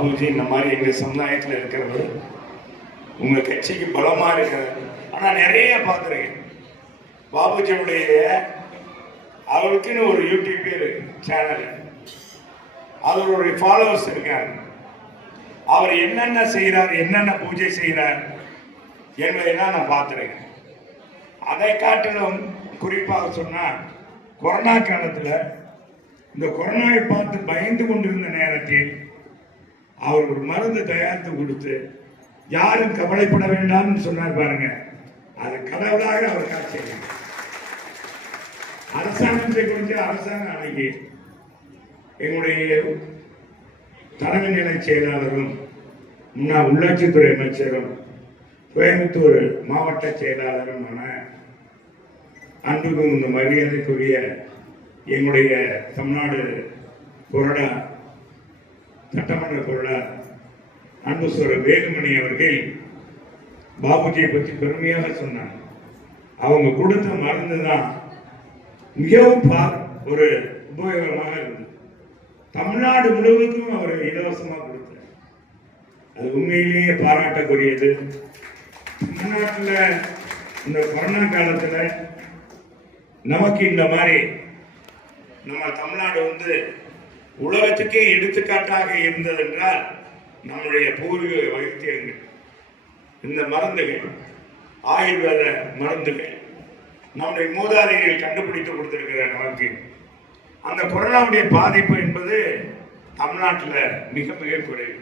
பாபுஜி இந்த மாதிரி எங்க சமுதாயத்தில் இருக்கிறவர் உங்க கட்சிக்கு பலமா இருக்கிறார். ஆனா நிறைய பார்த்துருக்கேன் பாபுஜியுடைய அவருக்குன்னு ஒரு யூடியூப் சேனல், அவருடைய ஃபாலோவர்ஸ் இருக்காங்க. அவர் என்னென்ன செய்கிறார், என்னென்ன பூஜை செய்கிறார் என்பதைதான் நான் பார்த்துருக்கேன். அதை காட்டிலும் குறிப்பாக சொன்னால் கொரோனா காலத்தில் இந்த கொரோனாவை பார்த்து பயந்து கொண்டிருந்த நேரத்தில் அவர் ஒரு மருந்து தயாரித்து கொடுத்து யாரும் கவலைப்பட வேண்டாம்னு சொன்னார் பாருங்க. அது கடவுளாக அவர் காட்சி. அரசாங்கத்தை குறித்து அரசாங்கம் அன்னைக்கு எங்களுடைய தலைமை நிலை செயலாளரும் முன்னாள் உள்ளாட்சித்துறை அமைச்சரும் கோயம்புத்தூர் மாவட்ட செயலாளருமான அன்புக்கும் இந்த மரியாதைக்குரிய எங்களுடைய தமிழ்நாடு கொறடா சட்டமன்ற கொறடா அன்பு வேலுமணி அவர்கள் பாபுஜியை பற்றி பெருமையாக சொன்னார். அவங்க கொடுத்த மருந்து தான் மிகவும் ஒரு உபயோகமாக இருந்தது. தமிழ்நாடு முழுவதுக்கும் அவர் இலவசமாக கொடுத்தார். அது உண்மையிலேயே பாராட்டக்கூடியது. தமிழ்நாட்டில் இந்த கொரோனா காலத்தில் நமக்கு இந்த மாதிரி நம்ம தமிழ்நாடு உலகத்துக்கே எடுத்துக்காட்டாக இருந்தது என்றால் நம்முடைய பூர்வீக வைத்தியங்கள், இந்த மருந்துகள், ஆயுர்வேத மருந்துகள் நம்முடைய மூதாதையர்கள் கண்டுபிடித்து கொடுத்திருக்கிற நமக்கு அந்த கொரோனாவுடைய பாதிப்பு என்பது தமிழ்நாட்டில் மிக மிக குறைவு.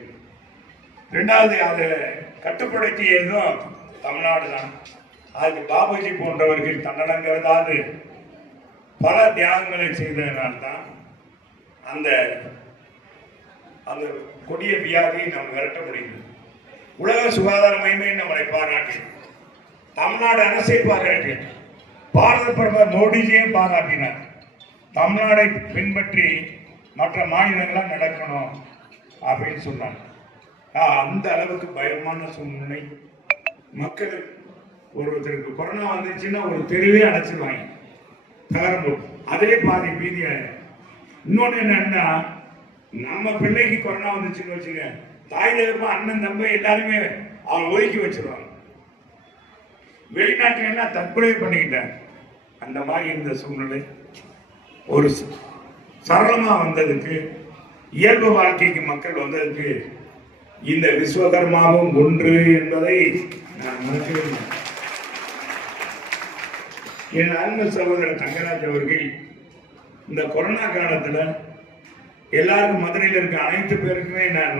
ரெண்டாவது, அதை கட்டுப்படுத்தியதும் தமிழ்நாடு தான். அதுக்கு பாபுஜி போன்றவர்கள் தன்னடங்கிறதாவது பல தியாகங்களை செய்ததனால்தான் அந்த அந்த கொடிய வியாதியை நாம் விரட்ட முடியும். உலக சுகாதார மையமே நம்மளை பாராட்டி, தமிழ்நாடு அரசை பாராட்டி, பாரத பிரதமர் மோடிஜியை பாராட்டினார். தமிழ்நாடை பின்பற்றி மற்ற மாநிலங்களாம் நடக்கணும் அப்படின்னு சொன்னாங்க. அந்த அளவுக்கு பயமான சூழ்நிலை. மக்களுக்கு ஒருத்தருக்கு கொரோனா வந்துச்சுன்னா ஒரு தெருவே அடைச்சிருவாங்க, தகரம். அதே பாதி பீதிய. இன்னொன்று என்னன்னா, நம்ம பிள்ளைக்கு கொரோனா வந்துச்சுன்னு வச்சுங்க, தாய் தகப்பா அண்ணன் தம்பி எல்லாருமே அவங்க ஒதுக்கி வச்சிருவாங்க. வெளிநாட்டுல எல்லாம் தற்கொலை பண்ணிக்கிட்டாங்க. அந்த மாதிரி இந்த சூழ்நிலை ஒரு சரளமா வந்ததுக்கு, இயல்பு வாழ்க்கைக்கு மக்கள் வந்ததுக்கு இந்த விஸ்வகர்மாவும் ஒன்று என்பதை நான் மறக்கவே மாட்டேன். என் அன்பு சகோதரர் தங்கராஜ் அவர்கள் இந்த கொரோனா காலத்தில் எல்லாருக்கும், மதுரையில் இருக்க அனைத்து பேருக்குமே நான்